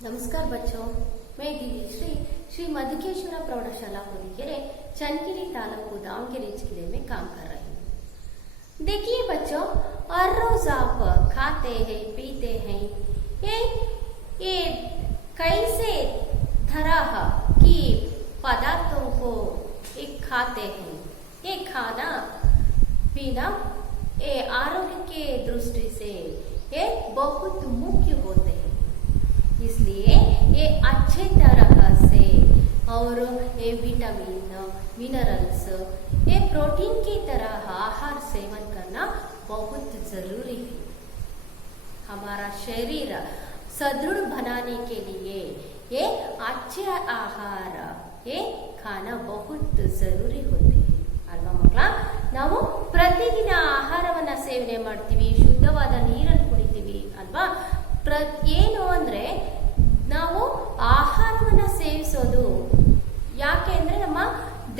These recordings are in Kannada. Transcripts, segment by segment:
नमस्कार बच्चों, मैं दिव्यश्री श्री मधुकेश्वर प्रौढ़शाला होलीकेरे चनगिरी तालूಕು दावणಗೆರೆ जिले में काम कर रही हूँ। देखिए बच्चों, हर रोज आप खाते हैं पीते हैं, ये कैसे तरह की पदार्थों को एक खाते हैं। ये खाना पीना ये आरोग्य के दृष्टि से ये बहुत मुख्य होते हैं, इसलिए ये अच्छे तरह से और ये विटामिन मिनरल्स ये प्रोटीन की तरह आहार सेवन करना बहुत जरूरी है। हमारा शरीर सुदृढ़ बनाने के लिए ये अच्छे आहार ये खाना बहुत जरूरी होते हैं ಅಲ್ವಾ ಮಕ್ಕಳ? ನಾವು ಪ್ರತಿದಿನ ಆಹಾರವನ್ನ ಸೇವನೆ ಮಾಡ್ತೀವಿ, ಶುದ್ಧವಾದ ನೀರನ್ನು ಕುಡಿತೀವಿ ಅಲ್ವಾ? ಏನು ಅಂದ್ರೆ ನಾವು ಆಹಾರವನ್ನ ಸೇವಿಸೋದು ಯಾಕೆ ಅಂದ್ರೆ ನಮ್ಮ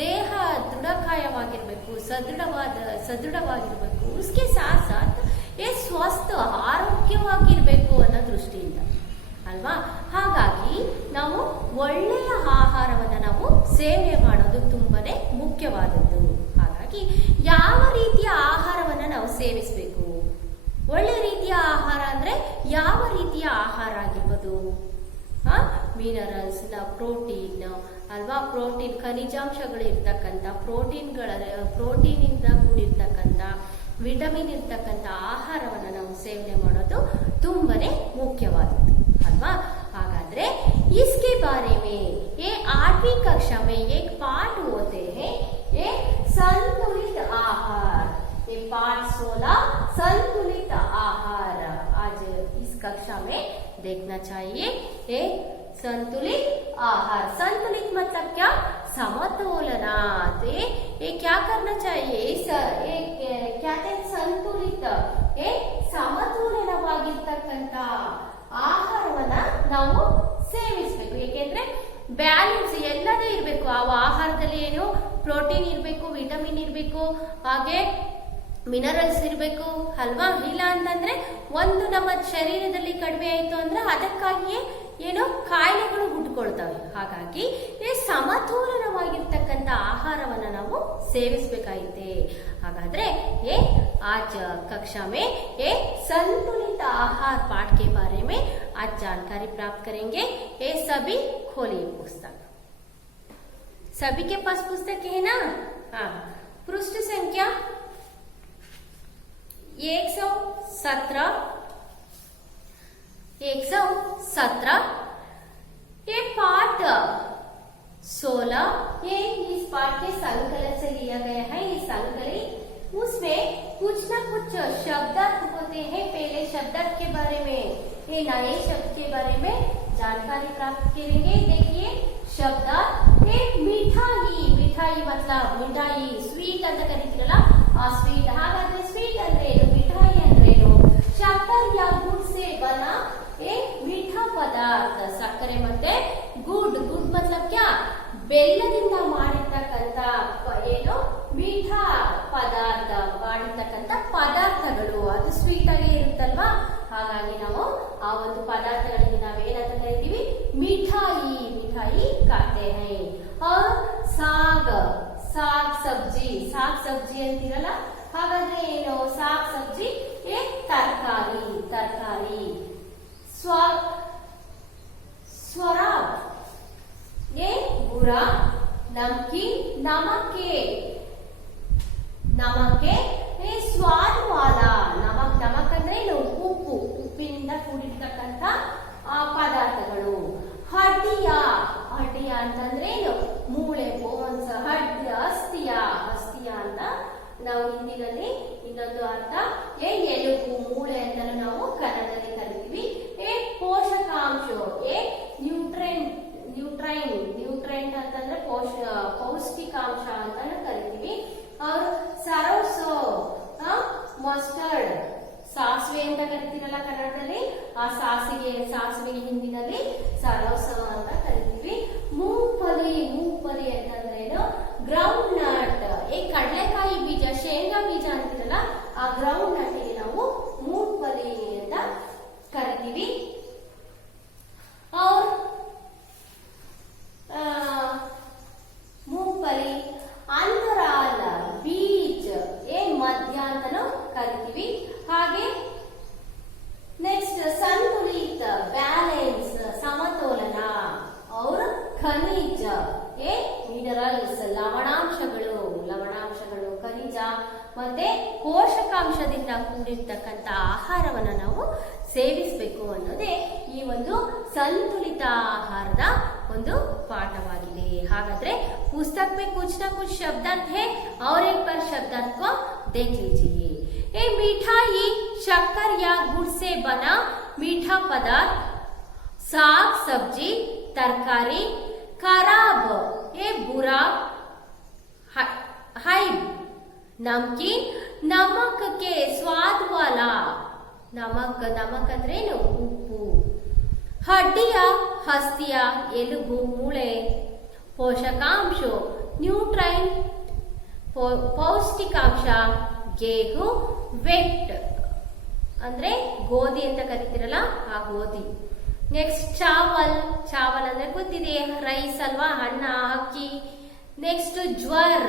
ದೇಹ ದೃಢಕಾಯವಾಗಿರ್ಬೇಕು, ಸದೃಢವಾಗಿರ್ಬೇಕು, उसके साथ साथ ये ಸ್ವಸ್ಥ ಆರೋಗ್ಯವಾಗಿರ್ಬೇಕು ಅನ್ನೋ ದೃಷ್ಟಿಯಿಂದ ಅಲ್ವಾ? ಹಾಗಾಗಿ ನಾವು ಒಳ್ಳೆಯ ಆಹಾರವನ್ನ ನಾವು ಸೇವನೆ ಮಾಡೋದು ತುಂಬಾನೇ ಮುಖ್ಯವಾದದ್ದು. ಹಾಗಾಗಿ ಯಾವ ರೀತಿಯ ಆಹಾರವನ್ನ ನಾವು ಸೇವಿಸಬೇಕು? ಒಳ್ಳೆ ರೀತಿಯ ಆಹಾರ ಅಂದ್ರೆ ಯಾವ ರೀತಿಯ ಆಹಾರ ಆಗಿರ್ಬೋದು? ಮಿನರಲ್ಸ್ ಪ್ರೋಟೀನ್ ಅಲ್ವಾ? ಪ್ರೋಟೀನ್ ಖನಿಜಾಂಶಗಳು ಇರ್ತಕ್ಕಂಥ ಪ್ರೋಟೀನಿಂದ ಕೂಡಿರ್ತಕ್ಕಂಥ ವಿಟಮಿನ್ ಇರ್ತಕ್ಕಂಥ ಆಹಾರವನ್ನು ನಾವು ಸೇವನೆ ಮಾಡೋದು ತುಂಬಾನೇ ಮುಖ್ಯವಾದದ್ದು ಅಲ್ವಾ? ಹಾಗಾದ್ರೆ इसके बारे में ये 8वीं कक्षा में एक पाठ होते हैं, ये संतुलित आहार। ये पाठ 16 संतुलित आहार आज इस कक्षा में देखना चाहिए। ये संतुलित आहार, संतुलित मतलब क्या? समतोलना। ये क्या करना चाहिए? क्या संतुलित ये ಸಮತೋಲನವಾಗಿರ್ತಕ್ಕಂಥ ಆಹಾರವನ್ನ ನಾವು ಸೇವಿಸಬೇಕು. ಏಕೆಂದ್ರೆ ಬ್ಯಾಲೆನ್ಸ್ ಎಲ್ಲದೂ ಇರಬೇಕು. ಆ ಆಹಾರದಲ್ಲಿ ಏನು ಪ್ರೋಟೀನ್ ಇರಬೇಕು, ವಿಟಮಿನ್ ಇರಬೇಕು, ಹಾಗೆ ಮಿನರಲ್ಸ್ ಇರಬೇಕು ಅಲ್ವಾ? ಇಲ್ಲ ಅಂತಂದ್ರೆ ಒಂದು ನಮ್ಮ ಶರೀರದಲ್ಲಿ ಕಡಿಮೆ ಆಯ್ತು ಅಂದ್ರೆ ಅದಕ್ಕಾಗಿಯೇ ಏನೋ ಕಾಯಿಲೆಗಳು ಹುಟ್ಟುಕೊಳ್ತವೆ. ಹಾಗಾಗಿ ಈ ಸಮತೋಲನವಾಗಿರ್ತಕ್ಕಂಥ ಆಹಾರವನ್ನ ನಾವು ಸೇವಿಸಬೇಕಾಗಿದೆ. ಹಾಗಾದ್ರೆ ये आज कक्षा में ये संतुलित आहार पाठ के बारे में आज जानकारी प्राप्त करेंगे। ये सभी खोलिए पुस्तक। सभी के पास पुस्तक है ना? हाँ, पृष्ठ संख्या 117 ये पाठ 16 ये इस पाठ के संकलन से लिया गया है। ये संकलित उसमें कुछ न कुछ शब्दार्थ होते हैं। पहले शब्दार्थ के बारे में, ये नए शब्द के बारे में जानकारी प्राप्त करेंगे। देखिए शब्दार्थ, ये मिठाई, मिठाई मतलब मिठाई ಸ್ವೀಟ್ ಅಂತ ಕರೀತಿರಲ್ಲ, ಆ ಸ್ವೀಟ್. ಹಾಗಾದ್ರೆ ಸ್ವೀಟ್ ಅಂದ್ರೆ ಏನು, मिठाई ಅಂದ್ರೆ ಏನು? शक्कर या गुड़ से बना एक मीठा पदार्थ। ಸಕ್ಕರೆ ಮತ್ತೆ ಗುಡ್, ಗುಡ್ मतलब क्या? ಬೆಲ್ಲದಿಂದ ಮಾಡಿರ್ತಕ್ಕಂಥ ಏನು ಮೀಠಾ ಪದಾರ್ಥ, ಮಾಡಿರ್ತಕ್ಕಂಥ ಪದಾರ್ಥಗಳು ಅದು ಸ್ವೀಟ್ ಆಗಿ ಇರುತ್ತಲ್ವಾ? ಹಾಗಾಗಿ ನಾವು ಆ ಒಂದು ಪದಾರ್ಥಗಳಿಗೆ ನಾವೇನಂತ ಕರಿತೀವಿ? ಮಿಠಾಯಿ, ಮಿಠಾಯಿ ಖಾತೆ ಹೈ. ಸಾಗ್, ಸಾಗ್ ಸಬ್ಜಿ, ಸಾಗ್ ಸಬ್ಜಿ ಅಂತಿರಲ್ಲ, ಹಾಗಾದ್ರೆ ಏನು ಸಾಗ್ ಸಬ್ಜಿ? ತರಕಾರಿ, ತರಕಾರಿ. ಸ್ವರಾಬ್ ये बुरा, नमकीन, नमक के ये स्वाद वाला, नमक, नमक ಅಂದ್ರೆ ಏನು? ಉಪ್ಪು, ಉಪ್ಪಿನಿಂದ ಕೂಡಿರ್ತಕ್ಕಂಥ ಪದಾರ್ಥಗಳು. ಹಡ್ಡಿಯ, ಹಡ್ಡಿಯ ಅಂತಂದ್ರೆ ಏನು? ಮೂಳೆ, ಬೋನ್ಸ್. ಹಡ್ಡಿಯ, ಅಸ್ಥಿಯ, ಅಸ್ಥಿಯ ಅಂತ ನಾವು ಹಿಂದಿನಲ್ಲಿ ಇನ್ನೊಂದು ಅರ್ಥ. ಎಲುಬು, ಮೂಳೆ ಅಂತ ನಾವು ಕನ್ನಡದಲ್ಲಿ ಕರಿತೀವಿ. ಪೋಷಕಾಂಶ, ನ್ಯೂಟ್ರೈಂಟ್ ಅಂತಂದ್ರೆ ಪೌಷ್ಟಿಕಾಂಶ ಅಂತ ಕರಿತೀವಿ. ಸರೋಸೋ, ಮಸ್ಟರ್ಡ್, ಸಾಸಿವೆ ಅಂತ ಕರಿತೀರಲ್ಲ ಕನ್ನಡದಲ್ಲಿ, ಆ ಸಾಸಿವೆಗೆ ಹಿಂದಿನಲ್ಲಿ ಸರೋಸೋ ಅಂತ ಕರಿತೀವಿ. ಮೂಂಗ್ಫಲಿ, ಮೂಂಗ್ಫಲಿ ಅಂತಂದ್ರೆ ಏನು? ಗ್ರೌಂಡ್ ನಟ್, ಕಡಲೆಕಾಯಿ ಬೀಜ, ಶೇಂಗಾ ಬೀಜ ಅಂತಿರಲ್ಲ, ಆ ಗ್ರೌಂಡ್ ನಟ್ಗೆ ನಾವು ಮೂಂಗ್ಫಲಿ ಅಂತ ಕರಿತೀವಿ. और ಹಾಗೆ ನೆಕ್ಸ್ಟ್ ಸಂತುಲಿತ, ಬ್ಯಾಲೆನ್ಸ್, ಸಮತೋಲನ. और ಖನಿಜ, ಮಿನರಲ್ಸ್, ಲವಣಾಂಶಗಳು, ಖನಿಜ ಮತ್ತೆ ಪೋಷಕಾಂಶದಿಂದ ಕೂಡಿರ್ತಕ್ಕಂಥ ಆಹಾರವನ್ನು ನಾವು ಸೇವಿಸಬೇಕು ಅನ್ನೋದೇ ಈ ಒಂದು ಸಂತುಲಿತ ಆಹಾರದ ಒಂದು ಪಾಠವಾಗಿದೆ. ಹಾಗಾದ್ರೆ पुस्तक में कुछ ना कुछ शब्दार्थ है और एक बार शब्दार्थ को देख लीजिए. ये मिठाई शक्कर या गुड़ से बना मीठा पदार्थ, साग सब्जी तरकारी, खराब ये बुरा, हाइब नमकीन, नमक के स्वाद वाला, नमक अंद्रेनु उप्पು, हड्डिಯ ಹಸ್ತಿಯ ಎಲುಬು ಮೂಳೆ, ಪೋಷಕಾಂಶ ನ್ಯೂಟ್ರೈನ್ ಪೌಷ್ಟಿಕಾಂಶ, ಗೇಹು ವೆಟ್ ಅಂದ್ರೆ ಗೋಧಿ ಅಂತ ಕರಿತೀರಲ್ಲ ಆ ಗೋಧಿ. ನೆಕ್ಸ್ಟ್ ಚಾವಲ್ ಅಂದ್ರೆ ಗೊತ್ತಿದೆ, ರೈಸ್ ಅಲ್ವಾ, ಅನ್ನ, ಅಕ್ಕಿ. ನೆಕ್ಸ್ಟ್ ಜ್ವರ್,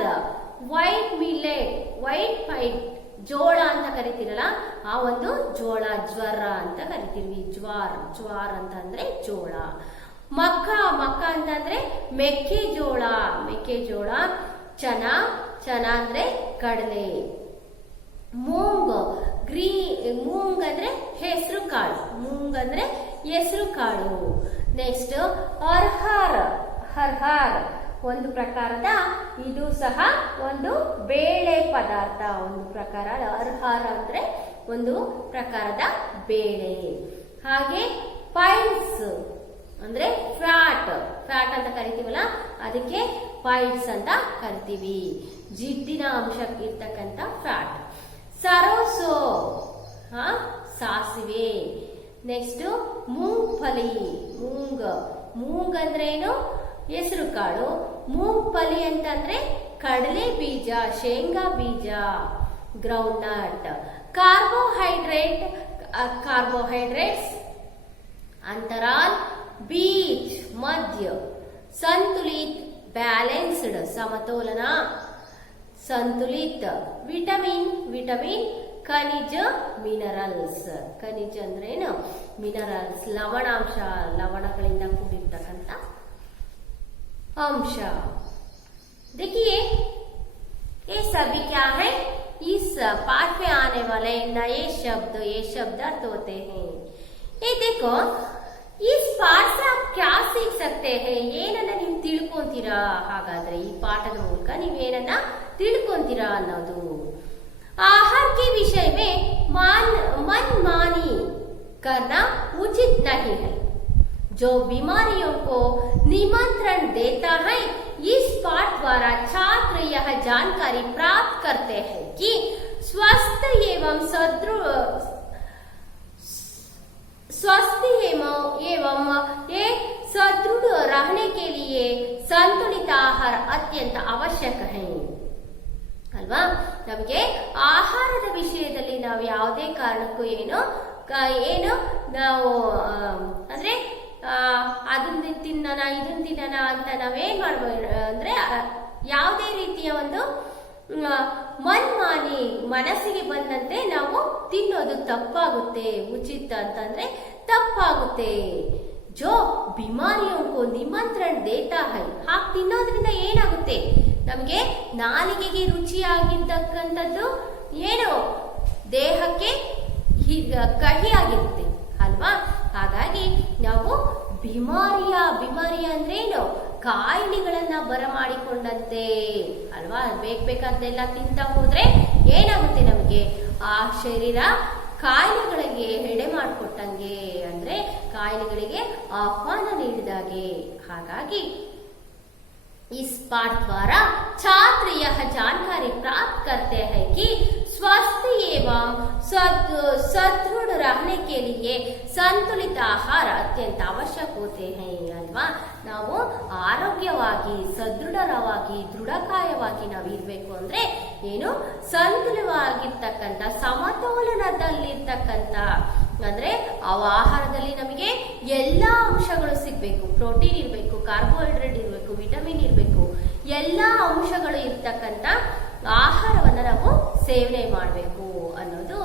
ವೈಟ್ ಮಿಲೆಟ್, ವೈಟ್ ಜೋಳ ಅಂತ ಕರಿತೀರಲ್ಲ ಆ ಒಂದು ಜೋಳ, ಜ್ವರ ಅಂತ ಕರಿತೀವಿ. ಜ್ವಾರ್ ಅಂತ ಅಂದ್ರೆ ಜೋಳ. ಮಕ್ಕ ಅಂತಂದ್ರೆ ಮೆಕ್ಕೆಜೋಳ. ಚನ ಅಂದ್ರೆ ಕಡಲೆ. ಮೂಂಗ್ ಅಂದ್ರೆ ಹೆಸರು ಕಾಳು. ನೆಕ್ಸ್ಟ್ ಹರ್ಹಾರ್ ಒಂದು ಪ್ರಕಾರದ, ಇದು ಸಹ ಒಂದು ಬೇಳೆ ಪದಾರ್ಥ. ಒಂದು ಪ್ರಕಾರ ಅರ್ಹಾರ ಅಂದ್ರೆ ಒಂದು ಪ್ರಕಾರದ ಬೇಳೆ. ಹಾಗೆ ಪೈಲ್ಸ್ ಅಂದ್ರೆ ಫ್ಯಾಟ್ ಅಂತ ಕರಿತೀವಲ್ಲ ಅದಕ್ಕೆ ಪೈಲ್ಸ್ ಅಂತ ಕರಿತೀವಿ, ಜಿಡ್ಡಿನ ಅಂಶ ಇರ್ತಕ್ಕಂಥ ಫ್ಯಾಟ್. ಸರೋಸೋ ಸಾಸಿವೆ. ನೆಕ್ಸ್ಟ್ ಮೂಂಗ್ಫಲಿ, ಮೂಂಗ್ ಅಂದ್ರೆ ಏನು, ಹೆಸರು ಕಾಳು. ಮೂಂಗ್ಫಲಿ ಅಂತಂದ್ರೆ ಕಡಲೆ ಬೀಜ, ಶೇಂಗಾ ಬೀಜ, ಗ್ರೌಂಡ್ ನಟ್. ಕಾರ್ಬೋಹೈಡ್ರೇಟ್ಸ್ अंतराल, बीच, मध्य. संतुलित, बैलेंस्ड, समतोलन. संतुलित, विटामिन, ಖನಿಜ, ಮಿನರಲ್ಸ್. ಖನಿಜ ಅಂದ್ರೆ ಏನು, ಮಿನರಲ್ಸ್, ಲವಣಾಂಶ, ಲವಣಗಳಿಂದ ಕೂಡಿರ್ತಕ್ಕಂಥ अंश. देखिए ये सभी क्या है, इस पाठ में आने वाले नए शब्द, ये शब्दार्थ होते हैं. ये देखो, इस पाठ से आप क्या सीख सकते हैं, ಏನನ್ನ ನೀವು ತಿಳ್ಕೊಂತೀರಾ. ಹಾಗಾದ್ರೆ ಈ ಪಾಠದ ಮೂಲಕ ನೀವು ಏನನ್ನ ತಿಳ್ಕೊಂತೀರಾ ಅನ್ನೋದು. आहार के विषय में मनमानी करना उचित नहीं है. जो बीमारियों को निमंत्रण देता है, इस पाठ द्वारा छात्र यह जानकारी प्राप्त करते हैं कि स्वस्थ एवं सदृढ़ रहने के लिए संतुलित आहार अत्यंत आवश्यक है. ಅಲ್ವಾ, ನಮಗೆ ಆಹಾರದ ವಿಷಯದಲ್ಲಿ ನಾವು ಯಾವುದೇ ಕಾರಣಕ್ಕೂ ಏನು ನಾವು ಅಂದ್ರೆ ಅದನ್ನ ತಿನ್ನೋಣ ಇದನ್ನ ತಿನ್ನೋಣ ಅಂತ ನಾವೇನ್ ಮಾಡ್ಬೋದು ಅಂದ್ರೆ ಯಾವುದೇ ರೀತಿಯ ಒಂದು ಮನ್ಮಾನಿ ಮನಸ್ಸಿಗೆ ಬಂದಂತೆ ನಾವು ತಿನ್ನೋದು ತಪ್ಪಾಗುತ್ತೆ. ಉಚಿತ ಅಂತಂದ್ರೆ ತಪ್ಪಾಗುತ್ತೆ. ಜೋ ಬಿಮಾರಿಯೋ ನಿಮಂತ್ರಣ ದೇತಾ ಹೈ, ಹಾಗೆ ತಿನ್ನೋದ್ರಿಂದ ಏನಾಗುತ್ತೆ, ನಮಗೆ ನಾಲಿಗೆಗೆ ರುಚಿಯಾಗಿರ್ತಕ್ಕಂಥದ್ದು ಏನು ದೇಹಕ್ಕೆ ಕಹಿಯಾಗಿರುತ್ತೆ ಅಲ್ವಾ. ಹಾಗಾಗಿ ನಾವು ಬಿಮಾರಿ ಅಂದ್ರೆ ಏನು, ಕಾಯಿಲೆಗಳನ್ನ ಬರಮಾಡಿಕೊಂಡಂತೆ ಅಲ್ವಾ. ಬೇಕಾದ್ದೆಲ್ಲ ತಿಂತ ಹೋದ್ರೆ ಏನಾಗುತ್ತೆ, ನಮಗೆ ಆ ಶರೀರ ಕಾಯಿಲೆಗಳಿಗೆ ಎಡೆ ಮಾಡಿಕೊಟ್ಟಂಗೆ, ಅಂದ್ರೆ ಕಾಯಿಲೆಗಳಿಗೆ ಆಹ್ವಾನ ನೀಡಿದಾಗೆ. ಹಾಗಾಗಿ इस पाठ द्वारा छात्र यह जानकारी प्राप्त करते हैं कि स्वस्थ एवं सदृढ़ रहने के लिए संतुलित आहार अत्यंत आवश्यक होते हैं ಅಲ್ವಾ. ನಾವು ಆರೋಗ್ಯವಾಗಿ ಸದೃಢವಾಗಿ ದೃಢಕಾಯವಾಗಿ ನಾವು ಇರಬೇಕು ಅಂದ್ರೆ ಏನು, ಸಂತುಲಿತವಾಗಿರ್ತಕ್ಕಂಥ ಸಮತೋಲನದಲ್ಲಿರ್ತಕ್ಕಂಥ ಅಂದ್ರೆ ಆ ಆಹಾರದಲ್ಲಿ ನಮಗೆ ಎಲ್ಲಾ ಅಂಶಗಳು ಸಿಗ್ಬೇಕು. ಪ್ರೋಟೀನ್ ಇರಬೇಕು, ಕಾರ್ಬೋಹೈಡ್ರೇಟ್ ಇರಬೇಕು, ವಿಟಮಿನ್ ಇರಬೇಕು, ಎಲ್ಲಾ ಅಂಶಗಳು ಇರ್ತಕ್ಕಂಥ ಆಹಾರವನ್ನ ನಾವು ಸೇವನೆ ಮಾಡಬೇಕು ಅನ್ನೋದು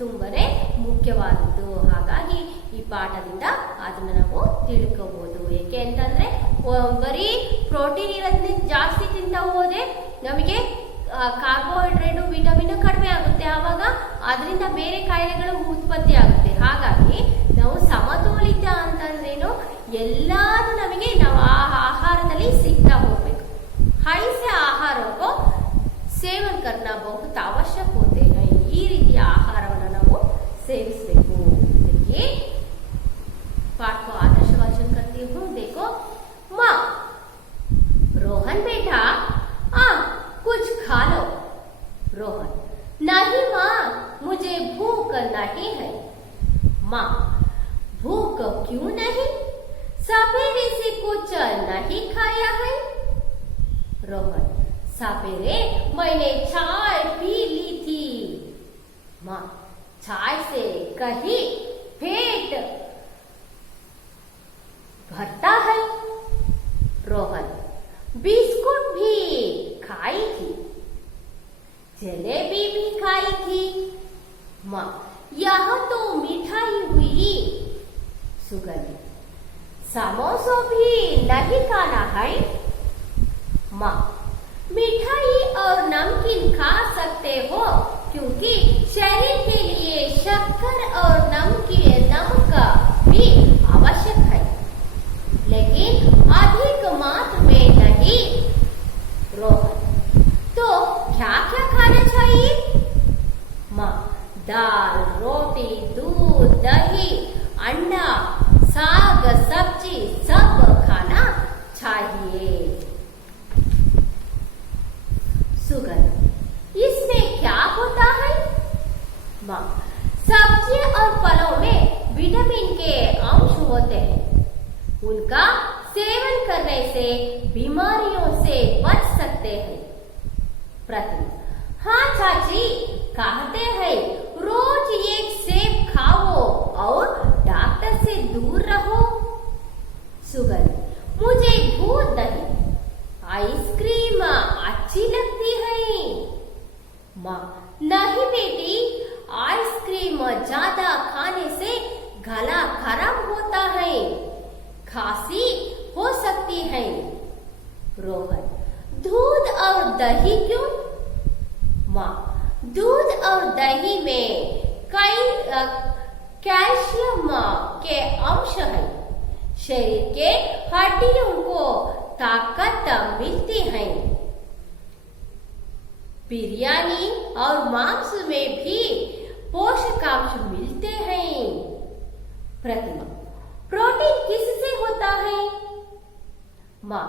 ತುಂಬನೇ ಮುಖ್ಯವಾದದ್ದು. ಹಾಗಾಗಿ ಈ ಪಾಠದಿಂದ ಅದನ್ನ ನಾವು ತಿಳ್ಕೋಬಹುದು. ಏಕೆ ಅಂತಂದ್ರೆ ಬರೀ ಪ್ರೋಟೀನ್ ಇರೋದ್ರಿಂದ ಜಾಸ್ತಿ ತಿಂತಾ ಹೋದ್ರೆ ನಮಗೆ ಕಾರ್ಬೋಹೈಡ್ರೇಟ್ ವಿಟಮಿನ್ ಕಡಿಮೆ ಆಗುತ್ತೆ. ಆವಾಗ ಅದರಿಂದ ಬೇರೆ ಕಾಯಿಲೆಗಳು ಉತ್ಪತ್ತಿ ಆಗುತ್ತೆ. ಹಾಗಾಗಿ ನಾವು ಸಮತೋಲಿತ ಅಂತಂದ್ರೇನು, ಎಲ್ಲಾನು ನಮಗೆ ನಾವು ಆಹಾರದಲ್ಲಿ ಸಿಗ್ತಾ ಹೋಗ್ಬೇಕು. ऐसे आहारों को सेवन करना बहुत आवश्यक होते हैं. ಈ ರೀತಿಯ ಆಹಾರವನ್ನು ನಾವು ಸೇವಿಸಬೇಕು. देखिए पाठ को आदर्श वाचन करती हूँ. देखो, माँ, रोहन बेटा कुछ खा लो. रोहन, नहीं माँ, मुझे भूख नहीं है. माँ, भूख क्यों नहीं? सवेरे से कुछ नहीं खाया है. रोहन, सवेरे मैंने चाय पी ली थी. माँ, चाय से कहीं पेट भरता है. रोहन, बिस्कुट भी खाई थी, जलेबी भी खाई थी. माँ, यह तो मिठाई हुई. सुगंध, समोसा भी नहीं खाना है. माँ, मिठाई और नमकीन खा सकते हो क्योंकि शरीर के लिए शक्कर और नमक भी आवश्यक है, लेकिन अधिक मात्रा में नहीं. रोहन, तो क्या क्या खाना चाहिए? माँ, दाल, रोटी, दूध, दही, अंडा, साग, सब्जी सब खाना चाहिए. सुगंध, इसमें क्या होता है? माँ, सब्जी और फलों में विटामिन के अंश होते हैं. उनका सेवन करने से बीमारियों से बच सकते हैं. प्रतिमा, हाँ चाची, कहते हैं रोज एक सेब खाओ और डॉक्टर से दूर रहो. सुगंध, मुझे दूध नहीं, आइसक्रीम अच्छी लगती है. माँ, नहीं बेटी, आइसक्रीम ज्यादा खाने से गला खराब होता है, खांसी हो सकती है. रोहन, दूध और दही क्यों? माँ, दूध और दही में कई कैल्शियम के अंश है. शरीर के हड्डियों को ताकत मिलती है. बिरयानी और मांस में भी पोषकांश मिलते हैं. प्रतिमा, प्रोटीन किससे होता है? माँ,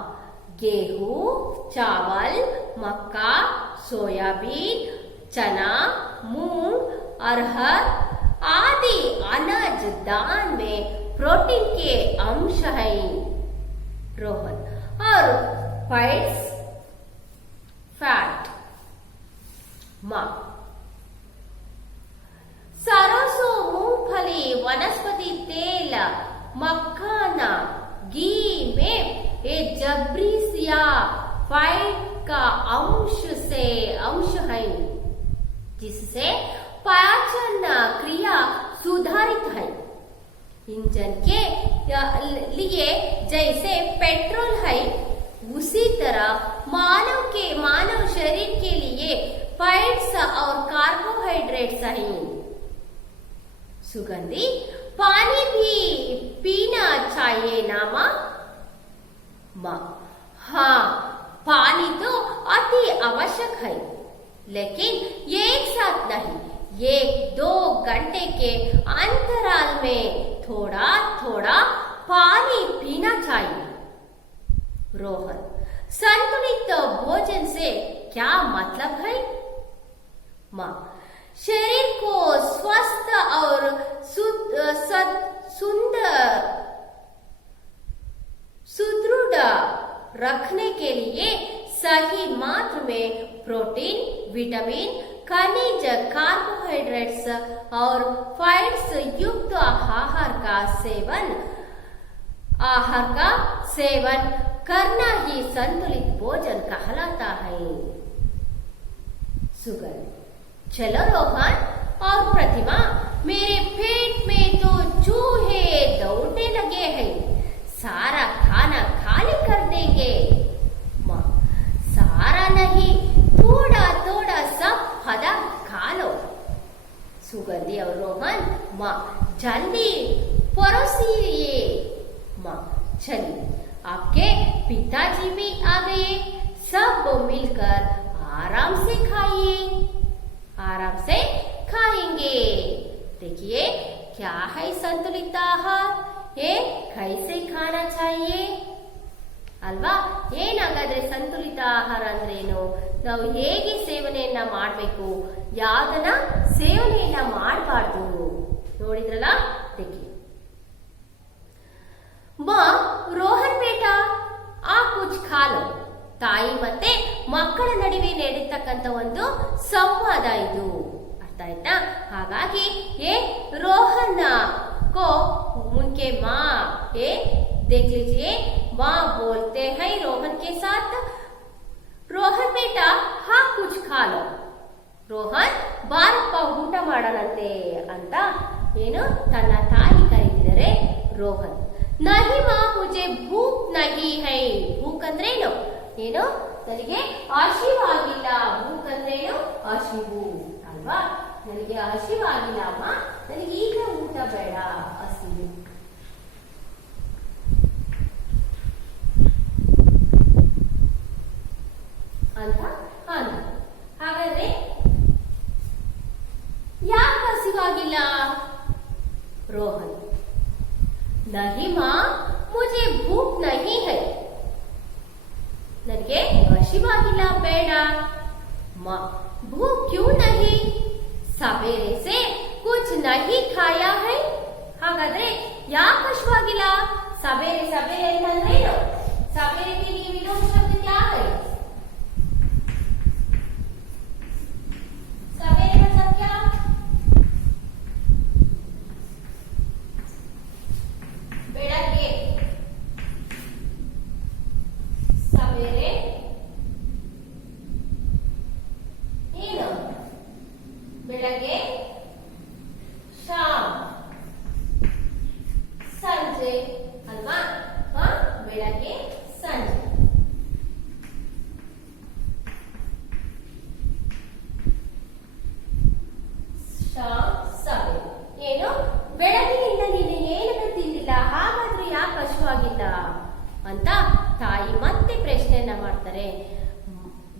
गेहूं, चावल, मक्का, सोयाबीन, चना, मूंग, अरहर आदि अनाज दान में प्रोटीन के अंश है. रोहन, और फैट. माँ, सरसों, मूंगफली, वनस्पति तेल, मखाना, घी में ये जबरीस या फैट का अंश है, जिससे पाचन क्रिया सुधारित है. इंजन के लिए जैसे पेट्रोल है, उसी तरह मानव शरीर के लिए फैट्स और कार्बोहाइड्रेट्स हैं. सुगंधी, पानी भी पीना चाहिए ना माँ? माँ, हाँ, पानी तो अति आवश्यक है, लेकिन एक साथ नहीं, 1-2 घंटे के अंतराल में थोड़ा थोड़ा पानी पीना चाहिए. रोहन, संतुलित भोजन से क्या मतलब है? माँ, शरीर को स्वस्थ और सुदृढ़ रखने के लिए सही मात्रा में प्रोटीन, विटामिन, खनिज, कार्बोहाइड्रेट्स और फैट्स युक्त आहार का सेवन करना ही संतुलित भोजन कहलाता है. सुगंध, चलो रोहन, और प्रतिमा, मेरे पेट में तो चूहे दौड़ने लगे हैं, सारा खाना खाली कर देंगे। माँ, सारा नहीं, थोड़ा थोड़ा सब आधा खा लो। सुगंधी और रोहन, माँ जल्दी परोसिए। माँ, चलिए, आपके पिताजी भी आ गए, सब मिलकर आराम से खाइए, आराम से खाएंगे। देखिए क्या है संतुलित आहार, ये कैसे खाना चाहिए ಅಲ್ವಾ? ಏನಾಗಾದ್ರೆ ಸಂತುಲಿತ ಆಹಾರ ಅಂದ್ರೇನು, ನಾವು ಹೇಗೆ ಸೇವನೆಯನ್ನ ಮಾಡಬೇಕು, ಯಾವ್ದನ್ನ ಸೇವನೆಯನ್ನ ಮಾಡಬಾರ್ದು ನೋಡಿದ್ರಲ್ಲ. देखिए, माँ ರೋಹನ್ ಬೇಟಾ ಆ ಕುಚ್ ಖಾ ಲೋ. ತಾಯಿ ಮತ್ತೆ ಮಕ್ಕಳ ನಡುವೆ ನಡೆಯತಕ್ಕಂತ ಒಂದು ಸಂವಾದ ಇದು, ಅರ್ಥ ಆಯ್ತಾ? ಹಾಗಾಗಿ ಏ ರೋಹನ್ को उनके माँ ये देख लीजिए, माँ बोलते हैं रोहन के साथ, रोहन बेटा हाँ कुछ खा लो. ರೋಹನ್ ಬಾರಪ್ಪ ಊಟ ಮಾಡೋಣಂತೆ ಅಂತ ಏನು ತನ್ನ ತಾಯಿ ಕರೀತಿದರೆ ರೋಹನ್. ನಹಿ ಮಾ ಮುಜೆ ಭೂಕ್ ನಹಿ ಹೈ. ಭೂಕ್ ಅಂದ್ರೇನು? ಏನು? ನನಗೆ ಹಸಿವಾಗಿಲ್ಲ. ಭೂಕ್ ಅಂದ್ರೇನು? ಹಸಿವು ಅಲ್ವಾ? ನನಗೆ ಹಸಿವಾಗಿಲ್ಲ ಅಮ್ಮ, ನನಗೆ ಈಗ ಊಟ ಬೇಡ, ಹಸಿವು ಅಂತ ಅಂದ. ಹಾಗಾದ್ರೆ ಯಾಕೆ ಹಸಿವಾಗಿಲ್ಲ ರೋಹನ್? ನಹಿ ಮಾ ಮುಜೆ ಭೂಕ್ ನಹಿ ಹೈ. ನನಗೆ ಹಸಿವಾಗಿಲ್ಲ, ಬೇಡ. ಮಾ ಭೂಕ್ ಕ್ಯೂ ನಹಿ? ಸವೇರೆ ಸೆ ಕುಚ್ ನಹಿ ಖಾಯಾ ಹೈ. ಹಾಗಾದ್ರೆ ಯಾಕೆ ಹಸಿವಾಗಿಲ್ಲ? ಸವೇರೆ ಸವೇರೆ ಅಂತಂದ್ರೇನು? ಸವೇರೆ ಕೆ ಲಿಯೆ ವಿಲೋಮ ಶಬ್ದ ಕ್ಯಾ ಹೈ? सवेरे मतलब क्या? ಬೆಳಗ್ಗೆ. ಸವೇರೆ ಏನು? ಬೆಳಗ್ಗೆ, ಶಾಮ್, ಸಂಜೆ ಅಲ್ವಾ? ಬೆಳಗ್ಗೆ ಸಂಜೆ. ಏನು? ಬೆಳಗಿನಿಂದ ನೀನು ಏನನ್ನು ತಿಂದಿಲ್ಲ, ಹಾಗಾದ್ರೂ ಯಾಕೆ ಹಸಿವಾಗಿಲ್ಲ ಅಂತ ತಾಯಿ ಮತ್ತೆ ಪ್ರಶ್ನೆಯನ್ನ ಮಾಡ್ತಾರೆ.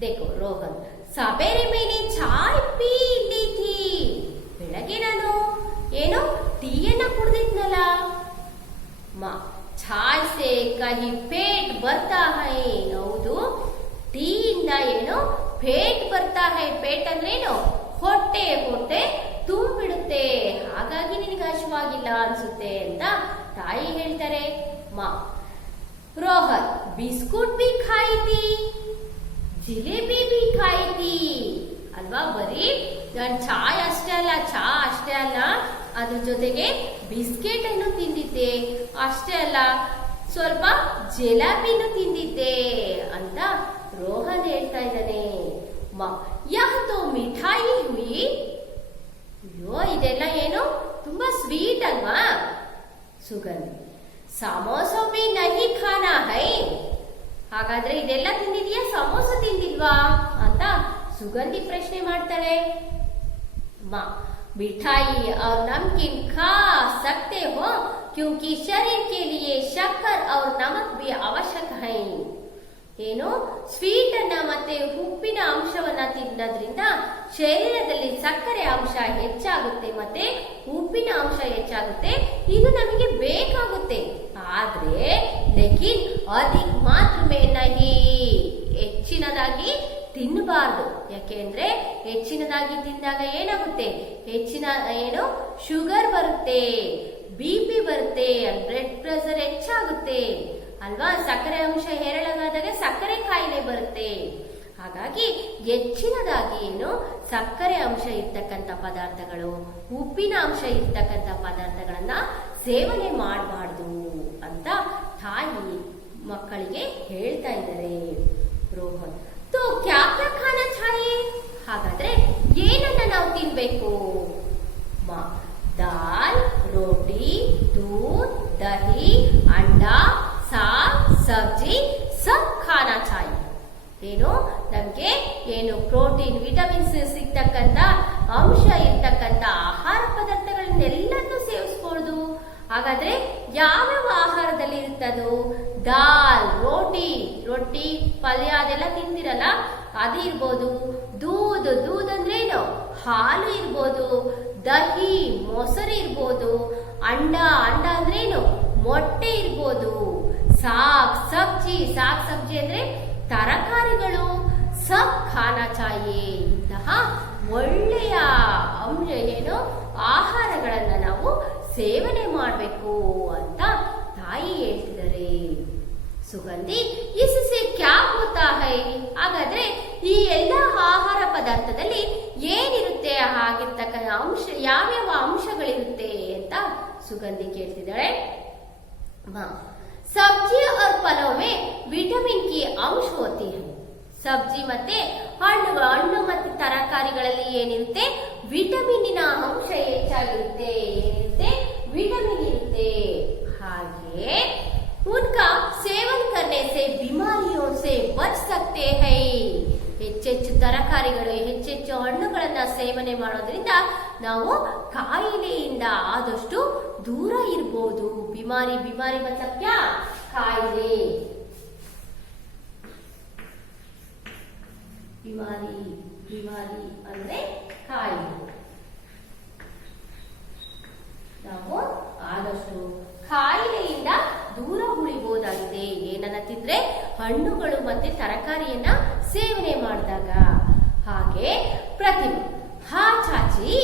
देखो ರೋಹನ್, ಸವೇರೆ ಮೇನೆ ಚಾಯ್ ಪೀ ಲಿ ಥಿ. ಬೆಳಗ್ಗೆ ನಾನು ಏನು ಟೀಯನ್ನ ಕುಡಿದಿದ್ನಲ್ಲ. ಮಾ ಚಾಯ್ ಸೆ ಕಹಿ ಪೇಟ್ ಬರ್ತಾ ಹೈ. ಹೌದು, ಟೀಯಿಂದ ಏನು ಪೇಟ್ ಬರ್ತಾ ಹೈ. ಪೇಟ್ ಅಂದ್ರೇನು? ಹೊಟ್ಟೆ. ಹೊಟ್ಟೆ ತುಂಬಿಡುತ್ತೆ, ಹಾಗಾಗಿ ನಿನಗೆ ಹಸಿವಾಗಿಲ್ಲ ಅನ್ಸುತ್ತೆ ಅಂತ ತಾಯಿ ಹೇಳ್ತಾರೆ. ಮಾ ರೋಹನ್ ಬಿಸ್ಕುಟ್ ಬಿ ಖಾಯಿತಿ, ಜಿಲೇಬಿ ಬಿ ಖಾಯಿತಿ ಅಲ್ವಾ? ಬರೀ ಚಾಯ್ ಅಷ್ಟೇ ಅಲ್ಲ, ಚಾ ಅಷ್ಟೇ ಅಲ್ಲ, ಅದ್ರ ಜೊತೆಗೆ ಬಿಸ್ಕೆಟ್ ಅನ್ನು ತಿಂದಿದ್ದೆ, ಅಷ್ಟೇ ಅಲ್ಲ ಸ್ವಲ್ಪ ಜಿಲೇಬಿನೂ ತಿಂದಿದ್ದೆ ಅಂತ ರೋಹನ್ ಹೇಳ್ತಾ ಇದ್ದಾನೆ. ಮಾ ಯಹ ತೋ ಮಿಠಾಯಿ ಹುಯಿ. ಅಯ್ಯೋ, ಇದೆಲ್ಲ ಏನು ತುಂಬಾ ಸ್ವೀಟ್ ಅಲ್ವಾ? ಸುಗಂಧಿ, ಸಮೋಸ ಬಿ ನಹಿ ಖಾನಾ ಹೈ. ಹಾಗಾದ್ರೆ ಇದೆಲ್ಲ ತಿಂದಿದ್ಯಾ, ಸಮೋಸ ತಿಂದಿಲ್ವಾ ಅಂತ ಸುಗಂಧಿ ಪ್ರಶ್ನೆ ಮಾಡ್ತಾಳೆ. ಮಾ मिठाई और नमकीन खा सकते हो क्योंकि शरीर के लिए शक्कर और नमक भी आवश्यक है. ಏನು ಸ್ವೀಟ್ ಅನ್ನ ಮತ್ತೆ ಉಪ್ಪಿನ ಅಂಶವನ್ನ ತಿನ್ನೋದ್ರಿಂದ ಶರೀರದಲ್ಲಿ ಸಕ್ಕರೆ ಅಂಶ ಹೆಚ್ಚಾಗುತ್ತೆ ಮತ್ತೆ ಉಪ್ಪಿನ ಅಂಶ ಹೆಚ್ಚಾಗುತ್ತೆ, ಇದು ನಮಗೆ ಬೇಕಾಗುತ್ತೆ. ಆದ್ರೆ ಲೇಕಿನ್ ಅಧಿಕ್ ಮಾತ್ರ ಮೇ ನಹಿ, ಹೆಚ್ಚಿನದಾಗಿ ತಿನ್ನಬಾರ್ದು. ಯಾಕೆಂದ್ರೆ ಹೆಚ್ಚಿನದಾಗಿ ತಿಂದಾಗ ಏನಾಗುತ್ತೆ, ಹೆಚ್ಚಿನ ಏನು ಶುಗರ್ ಬರುತ್ತೆ, BP ಬರುತ್ತೆ, ಬ್ಲಡ್ ಪ್ರೆಷರ್ ಹೆಚ್ಚಾಗುತ್ತೆ ಅಲ್ವಾ? ಸಕ್ಕರೆ ಅಂಶ ಹೇರಳಗಾದಾಗ ಸಕ್ಕರೆ ಕಾಯಿಲೆ ಬರುತ್ತೆ. ಹಾಗಾಗಿ ಹೆಚ್ಚಿನದಾಗಿ ಏನು ಸಕ್ಕರೆ ಅಂಶ ಇರ್ತಕ್ಕಂಥ ಪದಾರ್ಥಗಳು, ಉಪ್ಪಿನ ಅಂಶ ಇರ್ತಕ್ಕಂಥ ಪದಾರ್ಥಗಳನ್ನ ಸೇವನೆ ಮಾಡಬಾರ್ದು ಅಂತ ತಾಯಿ ಮಕ್ಕಳಿಗೆ ಹೇಳ್ತಾ ಇದ್ದಾರೆ. ರೋಹನ್ ತೋ ಕ್ಯಾ ಕ್ಯಾ ಖಾನಾ ಚಾಹಿಯೆ? ಹಾಗಾದ್ರೆ ಏನನ್ನ ನಾವು ತಿನ್ಬೇಕು माँ दाल, रोटी, दूध, दही, अंडा, साग, सब्जी सब खाना चाहिए. ಏನು ನಮ್ಗೆ ಏನು ಪ್ರೋಟೀನ್, ವಿಟಮಿನ್ಸ್ ಸಿಗ್ತಕ್ಕಂತ ಅಂಶ ಇರ್ತಕ್ಕಂತ ಆಹಾರ ಪದಾರ್ಥಗಳನ್ನೆಲ್ಲನೂ ಸೇವಿಸಬಹುದು. ಹಾಗಾದ್ರೆ ಯಾವ್ಯಾವ ಆಹಾರದಲ್ಲಿ ಇರುತ್ತದು? ದಾಲ್, ರೊಟ್ಟಿ ಪಲ್ಯ ಅದೆಲ್ಲ ತಿಂದಿರಲ್ಲ, ಅದು ಇರ್ಬೋದು. ದೂದ್ ಅಂದ್ರೇನು? ಹಾಲು ಇರ್ಬೋದು. ದಹಿ, ಮೊಸರು ಇರ್ಬೋದು. ಅಂಡ ಅಂದ್ರೇನು? ಮೊಟ್ಟೆ ಇರ್ಬೋದು. ಸಾಗ್ ಸಬ್ಜಿ ಅಂದ್ರೆ ತರಕಾರಿಗಳು. ಸಬ್ ಖಾನಾ ಚಾಹಿಯೆ. ಇಂತಹ ಒಳ್ಳೆಯ ಆಹಾರಗಳನ್ನ ನಾವು ಸೇವನೆ ಮಾಡಬೇಕು ಅಂತ ತಾಯಿ ಹೇಳ್ತಿದ್ದಾರೆ. ಸುಗಂಧಿ ಇಸ್ಸೆ ಕ್ಯಾ ಹೋತಾ ಹೈ? ಹಾಗಾದ್ರೆ ಈ ಎಲ್ಲ ಆಹಾರ ಪದಾರ್ಥದಲ್ಲಿ ಏನಿರುತ್ತೆ, ಆಗಿರ್ತಕ್ಕಂಥ ಅಂಶ ಯಾವ್ಯಾವ ಅಂಶಗಳಿರುತ್ತೆ ಅಂತ ಸುಗಂಧಿ ಕೇಳ್ತಿದ್ದಾಳೆ. ಸಬ್ಜಿ और फलों में विटामिन की अंश होती है. ಸಬ್ಜಿ ಮತ್ತೆ ಹಣ್ಣು ಮತ್ತೆ ತರಕಾರಿಗಳಲ್ಲಿ ಏನಿರುತ್ತೆ? ವಿಟಮಿನ್ನಿನ ಅಂಶ ಹೆಚ್ಚಾಗಿರುತ್ತೆ. ಏನಿರುತ್ತೆ? ವಿಟಮಿನ್ ಇರುತ್ತೆ. ಹಾಗೆ उनका सेवन करने से बीमारियों से बच सकते हैं. ಹೆಚ್ಚೆಚ್ಚು ತರಕಾರಿಗಳು, ಹೆಚ್ಚೆಚ್ಚು ಹಣ್ಣುಗಳನ್ನ ಸೇವನೆ ಮಾಡೋದ್ರಿಂದ ನಾವು ಕಾಯಿಲೆಯಿಂದ ಆದಷ್ಟು ದೂರ ಇರಬಹುದು. ಬಿಮಾರಿ ಮತ್ಲಬ್ ಕ್ಯಾ? ಕಾಯಿಲೆ. ಬಿಮಾರಿ ಅಂದ್ರೆ ಕಾಯಿಲೆ. ನಾವು ಆದಷ್ಟು ಕಾಯಿಲೆಯಿಂದ ದೂರ ಉಳಿಬಹುದಾಗಿದೆ. ಏನನ್ನ ತಿಂದ್ರೆ? ಹಣ್ಣುಗಳು ಮತ್ತೆ ತರಕಾರಿಯನ್ನ ಸೇವನೆ ಮಾಡಿದಾಗ. ಹಾಗೆ ಪ್ರತಿಮಾ, ಹಾ ಚಾಚಿ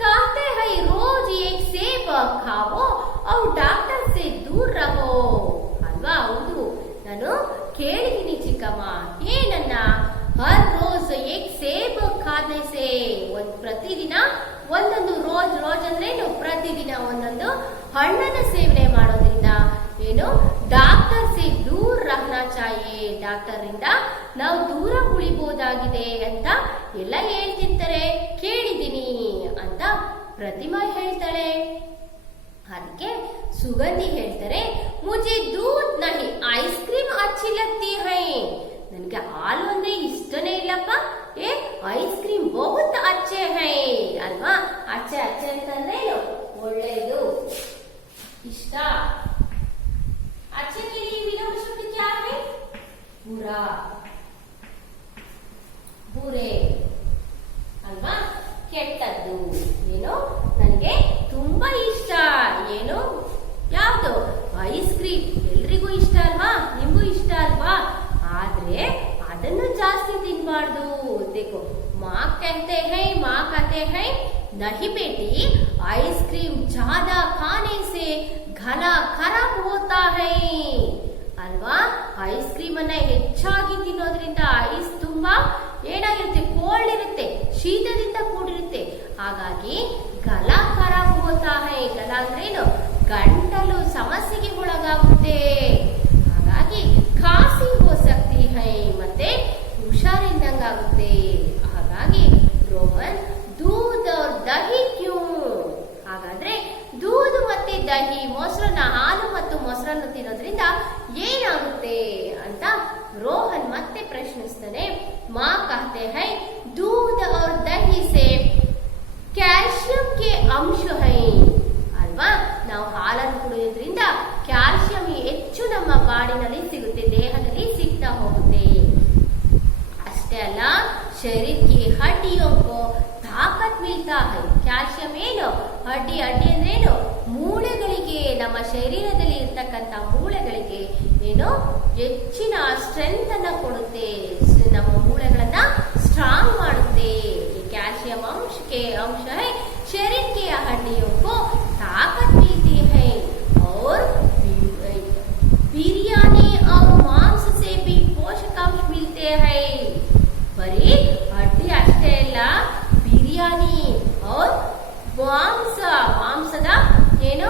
कहते हैं रोज एक सेब खाओ और डॉक्टर से दूर रहो. ಅಲ್ವಾ? ಹೌದು, ನಾನು ಕೇಳಿದ್ದೀನಿ ಚಿಕ್ಕಮ್ಮ. ಏನನ್ನ? ಹರ್ ರೋಜ್ ಏಕ್ ಸೇಬ್ ಖಾನೆ ಸೆ, ಪ್ರತಿದಿನ ಒಂದೊಂದು ರೋಜ್ ಅಂದ್ರೇನು? ಪ್ರತಿದಿನ ಒಂದೊಂದು ಹಣ್ಣನ್ನ ಸೇವನೆ ಮಾಡೋದ್ರಿಂದ ಏನು? ಡಾಕ್ಟರ್ ಸೆ ದೂರ ರಹನಾ ಚಾಹಿಯೆ. ಡಾಕ್ಟರ್ ಇಂದ ನಾವು ದೂರ ಉಳಿಬಹುದಾಗಿದೆ ಅಂತ ಎಲ್ಲ ಹೇಳ್ತಿರ್ತಾರೆ, ಕೇಳಿದ್ದೀನಿ ಅಂತ ಪ್ರತಿಮಾ ಹೇಳ್ತಾಳೆ. ಅದಕ್ಕೆ ಸುಗಂಧಿ ಹೇಳ್ತಾರೆ, ಮುಜೆ ದೂದ್ ನಹಿ ಐಸ್ ಕ್ರೀಮ್ ಅಚ್ಚಿ ಲಗ್ತಿ ಹೈ. ನನಗೆ ಹಾಲು ಅಂದ್ರೆ ಇಷ್ಟನೇ ಇಲ್ಲಪ್ಪ. ಐಸ್ ಕ್ರೀಮ್ ಬಹುತ್ ಅಚ್ಚೆ ಹೈ ಅಲ್ವಾ? ಅಚ್ಚೆ ಅಂತಂದ್ರೆ ಒಳ್ಳೆಯದು, ಇಷ್ಟ. अच्छे के लिए विलोम शब्द क्या है? बुरा, बुरे ಅಲ್ವಾ? ಕೆಟ್ಟದ್ದು. ಏನು? ನನಗೆ ತುಂಬಾ ಇಷ್ಟ. ಏನು? ಯಾವುದು? Ice cream. ಎಲ್ರಿಗೂ ಇಷ್ಟ ಅಲ್ವಾ? ನಿಮಗೂ ಇಷ್ಟ ಅಲ್ವಾ? ಆದ್ರೆ ಅದನ್ನು ಜಾಸ್ತಿ ತಿನ್ಬಾರ್ದು. देखो माँ कहते हैं नहीं बेटी, आइसक्रीम ज्यादा खाने से गला खराब होता है. ಅಲ್ವಾ? ಐಸ್ ಕ್ರೀಮ್ ಅನ್ನ ಹೆಚ್ಚಾಗಿ ತಿನ್ನೋದ್ರಿಂದ ಐಸ್ ತುಂಬಾ ಏನಾಗಿರುತ್ತೆ? ಕೋಲ್ಡ್ ಇರುತ್ತೆ, ಶೀತದಿಂದ ಕೂಡಿರುತ್ತೆ. ಹಾಗಾಗಿ ಗಲ ಖರಾಬ್ ಹೋತಾ ಹೈ. ಗಲ ಅಂದ್ರೇನು? ಗಂಟಲು ಸಮಸ್ಯೆಗೆ ಒಳಗಾಗುತ್ತೆ. ಹಾಗಾಗಿ ಖಾಸಿ ಹೋ ಸಕ್ತಿ ಹೈ, ಮತ್ತೆ ಹುಷಾರಿಂದಂಗಾಗುತ್ತೆ. ಹಾಗಾಗಿ ರೋಹನ್ दूध और दही क्यों? ಹಾಗಾದ್ರೆ ದೂದು ಮತ್ತೆ ದಹಿ, ಮೊಸರನ್ನ, ಹಾಲು ಮತ್ತು ಮೊಸರನ್ನು ತಿನ್ನೋದ್ರಿಂದ ಏನಾಗುತ್ತೆ ಅಂತ ರೋಹನ್ ಮತ್ತೆ ಪ್ರಶ್ನಿಸ್ತಾನೆ. ಮಾ कहते हैं दूध और दही से ಕ್ಯಾಲ್ಸಿಯಂ ಕೆ ಅಂಶ ಹೈ. ಅಲ್ವಾ? ನಾವು ಹಾಲನ್ನು ಕುಡಿಯೋದ್ರಿಂದ ಕ್ಯಾಲ್ಸಿಯಂ ಹೆಚ್ಚು ನಮ್ಮ ಬಾಡಿನಲ್ಲಿ ಸಿಗುತ್ತೆ, ದೇಹದಲ್ಲಿ ಸಿಗ್ತಾ ಹೋಗುತ್ತೆ. ಅಷ್ಟೇ ಅಲ್ಲ, ಶರೀರ ಕಿ ಹಡ್ಡಿಯೋ ಕೋ ತಾಕತ್ ಮಿಲ್ತಾ ಹೈ. ಕ್ಯಾಲ್ಸಿಯಂ ಏನು? ಹಡ್ಡಿ ಅಂದ್ರೇನು? ಮೂಳೆಗಳಿಗೆ, ನಮ್ಮ ಶರೀರದಲ್ಲಿ ಇರ್ತಕ್ಕಂಥ ಮೂಳೆಗಳಿಗೆ ಏನು? ಹೆಚ್ಚಿನ ಸ್ಟ್ರೆಂತ್ ಅನ್ನ ಕೊಡುತ್ತೆ. ನಮ್ಮ ಮೂಳೆಗಳನ್ನ ಸ್ಟ್ರಾಂಗ್ ಮಾಡುತ್ತೆ. ಈ ಕ್ಯಾಲ್ಸಿಯಂ अंश है शरीर के हड्डियों को ताकत मिलती है और बिरयानी और मांस से भी पोषकांश मिलते हैं. बड़ी हड्डी अष्टे अल्ल, बिरयानी और ಮಾಂಸದ ಏನು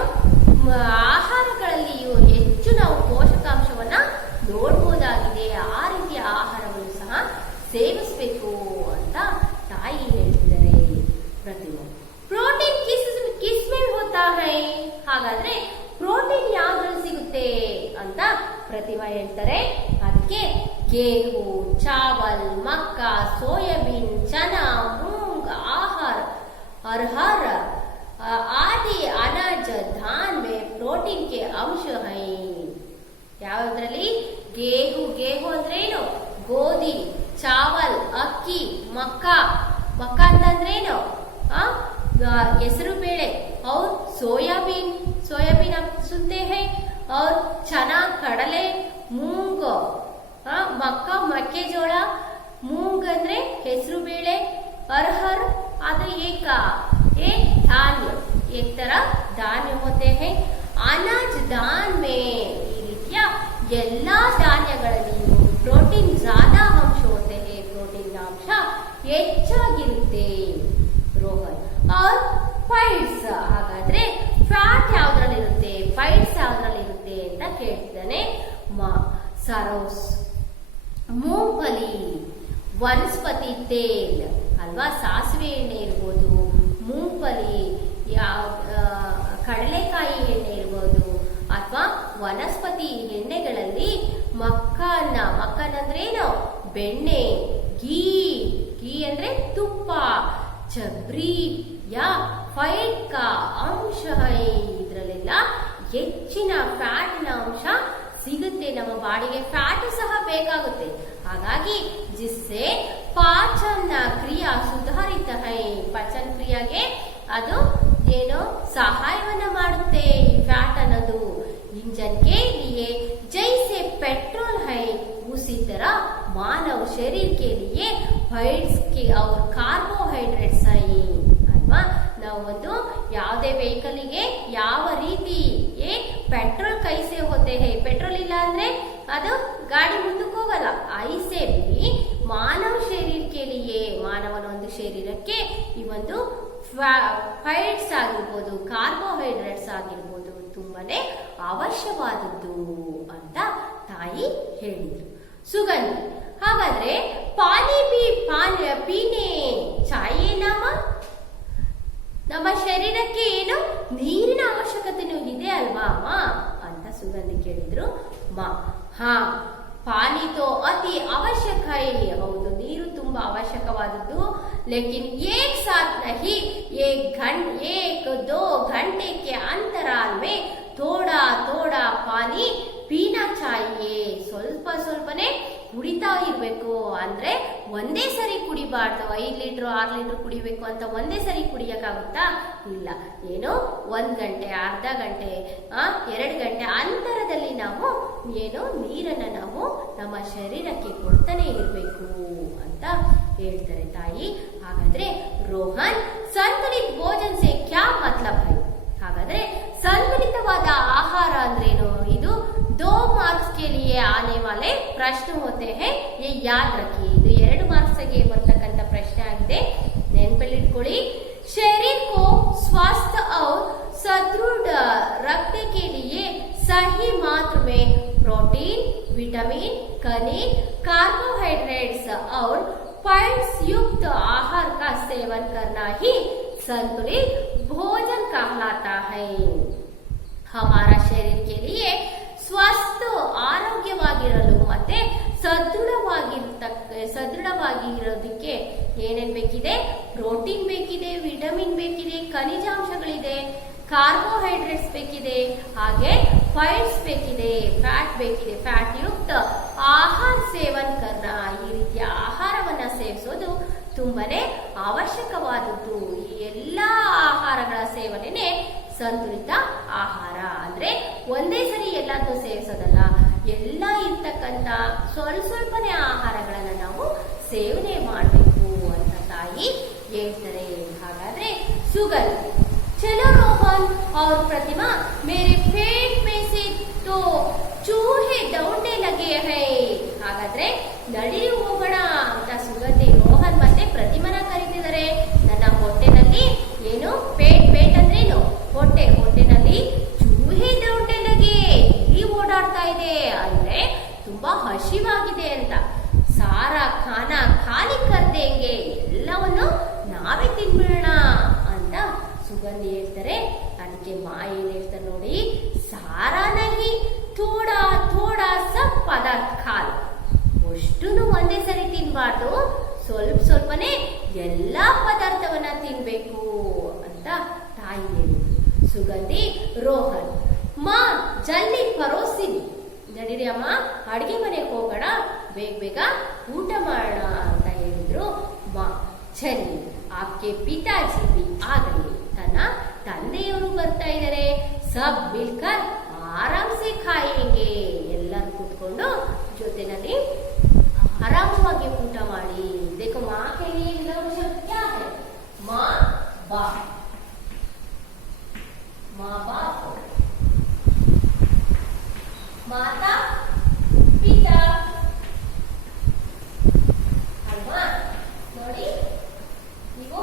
ಆಹಾರಗಳಲ್ಲಿಯೂ ಹೆಚ್ಚು ನಾವು ಪೋಷಕಾಂಶವನ್ನ ನೋಡಬಹುದಾಗಿದೆ. ಆ ರೀತಿಯ ಆಹಾರವನ್ನು ಸಹ ಸೇವಿಸಬೇಕು ಅಂತ ತಾಯಿ ಹೇಳ್ತಿದ್ದಾರೆ. ಪ್ರತಿಮಾ, ಪ್ರೋಟೀನ್ ಹೈ. ಹಾಗಾದ್ರೆ ಪ್ರೋಟೀನ್ ಯಾವ್ದ್ರಲ್ಲಿ ಸಿಗುತ್ತೆ ಅಂತ ಪ್ರತಿಮಾ ಹೇಳ್ತಾರೆ. ಅದಕ್ಕೆ गेहूं, चावल, मक्का, सोयाबीन, चना, मूंग, अरहर आदि अनाज धान में प्रोटीन के अंश हैं. ಯಾವ್ದ್ರಲ್ಲಿ? गेहूं ಅಂದ್ರೇನು? ಗೋಧಿ, ಚಾವಲ್ ಅಕ್ಕಿ, ಮಕ್ಕಾ ಅಂತಂದ್ರೇನು? ಹೆಸರು ಬೇಳೆ. और सोयाबीन आप सुनते हैं. और चना ಕಡಲೆ, मूंग मक्का ಮೆಕ್ಕೆಜೋಳ, मूंग ಅಂದ್ರೆ ಹೆಸರು ಬೇಳೆ, अरहर आदि एक धान्य, एक तरह धान्य होते हैं. अनाज दान में ಈ ರೀತಿಯ ಎಲ್ಲಾ ಧಾನ್ಯಗಳಲ್ಲಿಯೂ ಪ್ರೋಟೀನ್ ಜ್ಯಾದಾ ಅಂಶ होते हैं. ಪ್ರೋಟೀನ್ ಅಂಶ ಹೆಚ್ಚಾಗಿರುತ್ತೆ ರೋಹನ್. और ಫೈಟ್ಸ್, ಹಾಗಾದ್ರೆ ಫ್ಯಾಟ್ ಯಾವ್ದ್ರಲ್ಲಿರುತ್ತೆ, ಫೈಟ್ಸ್ ಯಾವ್ದ್ರಲ್ಲಿರುತ್ತೆ ಅಂತ ಕೇಳ್ತಾನೆ. सरोस, ಮೂಂಗಫಲಿ, ವನಸ್ಪತಿ ತೇಲ್ ಅಲ್ವಾ, ಸಾಸಿವೆ ಎಣ್ಣೆ ಇರ್ಬೋದು, ಮೂಂಗಫಲಿ, ಕಡಲೆಕಾಯಿ ಎಣ್ಣೆ ಇರ್ಬೋದು, ಅಥವಾ ವನಸ್ಪತಿ ಎಣ್ಣೆಗಳಲ್ಲಿ ಮಕ್ಕನ್ ಅಂದ್ರೇನು? ಬೆಣ್ಣೆ, ಘೀ ಅಂದ್ರೆ ತುಪ್ಪ, ಚಬ್ರಿ ಯಾ ಫೈಟ್ ಕಾ ಅಂಶ ಹೈ. ಇದ್ರಲ್ಲೆಲ್ಲ ಹೆಚ್ಚಿನ ಫ್ಯಾಟಿನ ಅಂಶ ಸಿಗುತ್ತೆ. ನಮ್ಮ ಬಾಡಿಗೆ ಫ್ಯಾಟ್ ಸಹ ಬೇಕಾಗುತ್ತೆ. ಹಾಗಾಗಿ ಜಿಸ್ಸೆ ಪಾಚನ ಕ್ರಿಯಾ ಸುಧಾರಿತ ಹೈ. ಪಾಚನ ಕ್ರಿಯಾಗೆ ಅದು ಏನು ಸಹಾಯವನ್ನ ಮಾಡುತ್ತೆ ಈ ಫ್ಯಾಟ್ ಅನ್ನೋದು. ಇಂಜನ್ के लिए जैसे पेट्रोल है उसी तरह मानव शरीर के लिए फैट्स के और कार्बोहाइड्रेट्स है ಅಲ್ವಾ. ನಾವು ಒಂದು ಯಾವುದೇ ವೆಹಿಕಲ್ಗೆ ಯಾವ ರೀತಿ ಪೆಟ್ರೋಲ್ ಕೈಸೆ ಹೋತೆ ಹೇ, ಪೆಟ್ರೋಲ್ ಇಲ್ಲ ಅಂದ್ರೆ ಅದು ಗಾಡಿ ಮುಂದಕ್ಕೆ ಹೋಗಲ್ಲ. ಐಸೆ भी ಮಾನವ ಶರೀರಕ್ಕೆ ಲಿಯೇ, ಮಾನವನ ಒಂದು ಶರೀರಕ್ಕೆ ಈ ಒಂದು ಫೈಟ್ಸ್ ಆಗಿರ್ಬೋದು, ಕಾರ್ಬೋಹೈಡ್ರೇಟ್ಸ್ ಆಗಿರ್ಬೋದು ತುಂಬಾನೇ ಅವಶ್ಯವಾದದ್ದು ಅಂತ ತಾಯಿ ಹೇಳಿದ್ರು. ಸುಗಂಧಿ, ಹಾಗಾದ್ರೆ ಪಾನಿ ಪೀನೆ ಚಾಯೇ ನಮ್ಮ ಶರೀರಕ್ಕೆ ಏನು ನೀರಿನ ಅವಶ್ಯಕತೆನೂ ಇದೆ ಅಲ್ವಾ ಅಮ್ಮ ಅಂತ ಸುಗಂಧಿ ಕೇಳಿದ್ರು. ಹಾ ಪಾನಿ ತೋ ಅತಿ ಅವಶ್ಯಕ ಹೈ. ಹೌದು, ನೀರು ತುಂಬಾ ಅವಶ್ಯಕವಾದದ್ದು. ಲೇಕಿನ್ ಏಕ್ ಸಾಥ್ ನಹಿ, एक दो घंटे के अंतराल में थोड़ा थोड़ा पानी ಪೀನಾ ಚಾಹಿಯೇ. ಸ್ವಲ್ಪನೇ ಕುಡಿತಾ ಇರ್ಬೇಕು. ಅಂದ್ರೆ ಒಂದೇ ಸರಿ ಕುಡಿಬಾರ್ದು. 5 ಲೀಟರ್ 6 ಲೀಟರ್ ಕುಡಿಬೇಕು ಅಂತ ಒಂದೇ ಸರಿ ಕುಡಿಯಕ್ಕಾಗುತ್ತಾ? ಇಲ್ಲ. ಏನು 1 ಗಂಟೆ, ಅರ್ಧ ಗಂಟೆ, 2 ಗಂಟೆ ಅಂತರದಲ್ಲಿ ನಾವು ಏನು ನೀರನ್ನ ನಾವು ನಮ್ಮ ಶರೀರಕ್ಕೆ ಕೊಡ್ತಾನೆ ಇರ್ಬೇಕು ಅಂತ ಹೇಳ್ತಾರೆ ತಾಯಿ. ಹಾಗಾದ್ರೆ ರೋಹನ್, ಸಂತುಲಿತ ಭೋಜನ ಸೆ ಕ್ಯಾ ಮತ್ಲಬ್ ಹೈ? ಹಾಗಾದ್ರೆ ಸಂತುಲಿತವಾದ ಆಹಾರ ಅಂದ್ರೇನು? ಇದು 2 ಮಾರ್ಕ್ಸ್ के लिए आने वाले प्रश्न होते हैं, ये याद रखिए. ಇದು 2 ಮಾರ್ಕ್ಸ್ ಗೆ ಬರ್ತಕ್ಕಂತ ಪ್ರಶ್ನೆ ಆಗಿದೆ, ನೆನಪಲ್ಲಿ ಇಟ್ಕೊಳ್ಳಿ. शरीर को स्वस्थ और सुदृढ़ रखने के लिए सही मात्रा में प्रोटीन, विटामिन, खनिज, कार्बोहाइड्रेट्स और फैट्स युक्त आहार का सेवन करना ही संतुलित भोजन कहलाता है. हमारा शरीर के लिए ಸ್ವಸ್ಥ ಆರೋಗ್ಯವಾಗಿರಲು ಮತ್ತೆ ಸದೃಢವಾಗಿರೋದಕ್ಕೆ ಏನೇನ್ ಬೇಕಿದೆ? ಪ್ರೋಟೀನ್ ಬೇಕಿದೆ, ವಿಟಮಿನ್ ಬೇಕಿದೆ, ಖನಿಜಾಂಶಗಳಿದೆ, ಕಾರ್ಬೋಹೈಡ್ರೇಟ್ಸ್ ಬೇಕಿದೆ, ಹಾಗೆ ಫೈಟ್ಸ್ ಬೇಕಿದೆ, ಫ್ಯಾಟ್ ಬೇಕಿದೆ. ಫ್ಯಾಟ್ ಯುಕ್ತ ಆಹಾರ ಸೇವನ್ ಕರ್ನ, ಈ ರೀತಿಯ ಆಹಾರವನ್ನ ಸೇವಿಸೋದು ತುಂಬಾನೇ ಅವಶ್ಯಕವಾದದ್ದು. ಈ ಎಲ್ಲಾ ಆಹಾರಗಳ ಸೇವನೆ ಸಂತುಲಿತ ಆಹಾರ. ಅಂದ್ರೆ ಒಂದೇ ಸರಿ ಎಲ್ಲಾದ್ರೂ ಸೇವಿಸೋದಲ್ಲ, ಎಲ್ಲ ಇರ್ತಕ್ಕಂತ ಸ್ವಲ್ಪನೇ ಆಹಾರಗಳನ್ನ ನಾವು ಸೇವನೆ ಮಾಡಬೇಕು ಅಂತ ತಾಯಿ ಹೇಳ್ತಾರೆ. ಹಾಗಾದ್ರೆ ಸುಗಂಧಿ, ಚಲೋ ರೋಹನ್ और प्रतिमा, मेरे पेट में से तो चूहे दौड़ने लगे हैं. ಹಾಗಾದ್ರೆ ನಡಿ ಹೋಗೋಣ ಅಂತ ಸುಗಂಧಿ ರೋಹನ್ ಮತ್ತೆ ಪ್ರತಿಮನ ಕರೀತಿದ್ದಾರೆ. ನನ್ನ ಹೊಟ್ಟೆನಲ್ಲಿ ಏನು ಪೇಟ್ ಅಂದ್ರೇನು? ಹೊಟ್ಟೆನಲ್ಲಿ ಚೂಹೆ ದೌಡನೆ ಲಗೆ, ಇಲಿ ಓಡಾಡ್ತಾ ಇದೆ ಅಂದ್ರೆ ತುಂಬಾ ಹಸಿವಾಗಿದೆ ಅಂತ. ಸಾರಾ ಖಾನಾ ಖಾಲಿ ಕರ್ ದೇಂಗೆ, ಎಲ್ಲವನ್ನು ನಾವೇ ತಿನ್ಬಿಡೋಣ ಅಂತ ಸುಗಂಧಿ ಹೇಳ್ತಾರೆ. ಅದಕ್ಕೆ ಅದಕ್ಕೆ ಮಾ ಏನ್ ಹೇಳ್ತಾರೆ ನೋಡಿ, ಸಾರಾ ನಹಿ ಥೋಡಾ ಥೋಡಾ ಸಬ್ ಪದಾರ್ಥ ಖಾಲ್. ಅಷ್ಟುನು ಒಂದೇ ಸರಿ ತಿನ್ಬಾರ್ದು, ಸ್ವಲ್ಪ ಸ್ವಲ್ಪನೇ ಎಲ್ಲಾ ಪದಾರ್ಥವನ್ನ ತಿನ್ಬೇಕು ಅಂತ ತಾಯಿ ಹೇಳಿದ್ರು. ಸುಗಂಧಿ ರೋಹನ್, ಮಾ ಜಲ್ದಿ ಪರೋಸಿನಿ, ನಡೀರಿ ಅಮ್ಮ ಅಡಿಗೆ ಮನೆಗೆ ಹೋಗೋಣ, ಬೇಗ ಬೇಗ ಊಟ ಮಾಡೋಣ ಅಂತ ಹೇಳಿದ್ರು ಮಾ. ಚಲಿ ಆಪ್ಕೆ ಪಿತಾಜಿ ಬಿ ಆಗಲಿ, ತನ್ನ ತಂದೆಯವರು ಬರ್ತಾ ಇದ್ದಾರೆ. ಸಬ್ ಮಿಲ್ಕರ್ ಆರಾಮ್ ಸೆ ಖಾಯೇಂಗೆ, ಎಲ್ಲರೂ ಕೂತ್ಕೊಂಡು ಜೊತೆನಲ್ಲಿ ಆರಾಮವಾಗಿ ಊಟ ಮಾಡಿ. देखो माँ के लिए विलोम शब्द क्या है? माँ बाप, माँ बाप, माता पिता ಅಲ್ವಾ? ನೋಡಿ, ನೀವು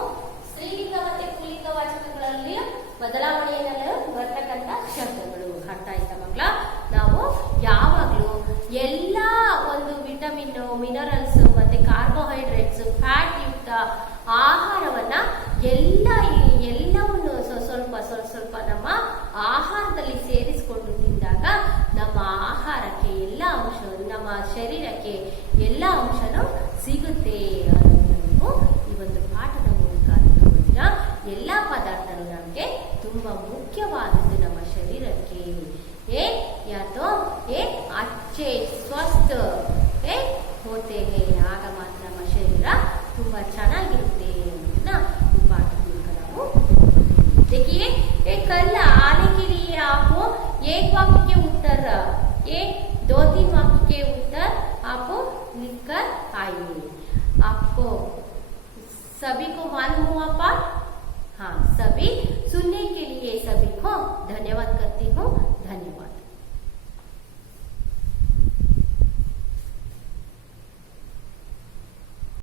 ಸ್ತ್ರೀಲಿಂಗ ಮತ್ತೆ ಪುಲ್ಲಿಂಗ ವಾಚಕಗಳಲ್ಲಿ ಬದಲಾವಣೆಯಲ್ಲಿ ಬರ್ತಕ್ಕಂಥ ಶಬ್ದಗಳು. ಅರ್ಥ ಆಯ್ತಾ ಮಕ್ಕಳ? ನಾವು ಯಾವಾಗಲೂ ಎಲ್ಲ ಒಂದು ವಿಟಮಿನ್, ಮಿನರಲ್ಸ್ ಮತ್ತೆ ಕಾರ್ಬೋಹೈಡ್ರೇಟ್ಸ್, ಫ್ಯಾಟ್ ಯುಕ್ತ ಆಹಾರವನ್ನ ಎಲ್ಲವನ್ನು ಸ್ವಲ್ಪ ಸ್ವಲ್ಪ ನಮ್ಮ ಆಹಾರದಲ್ಲಿ ಸೇರಿಸಿಕೊಂಡು ತಿಂದಾಗ ನಮ್ಮ ಆಹಾರಕ್ಕೆ ಎಲ್ಲ ಅಂಶ, ನಮ್ಮ ಶರೀರಕ್ಕೆ ಎಲ್ಲ ಅಂಶನೂ ಸಿಗುತ್ತೆ ಅನ್ನೋದನ್ನು ಈ ಒಂದು ಪಾಠದ ಮೂಲಕ ತಿಳ್ಕೊಳ್ತೀರಾ. ಎಲ್ಲ ಪದಾರ್ಥಗಳು ನಮಗೆ ತುಂಬಾ ಮುಖ್ಯವಾದದ್ದು ನಮ್ಮ ಶರೀರಕ್ಕೆ. या तो अच्छे स्वस्थ होते हैं, ಆಗ ಮಾತ್ರ ನಮ್ಮ ಶರೀರ ತುಂಬಾ ಚೆನ್ನಾಗಿರುತ್ತೆ ಅನ್ನೋದನ್ನ ಈ ಪಾಠದ ಮೂಲಕ ನಾವು देखिए कल आने के लिए आप एक वक्त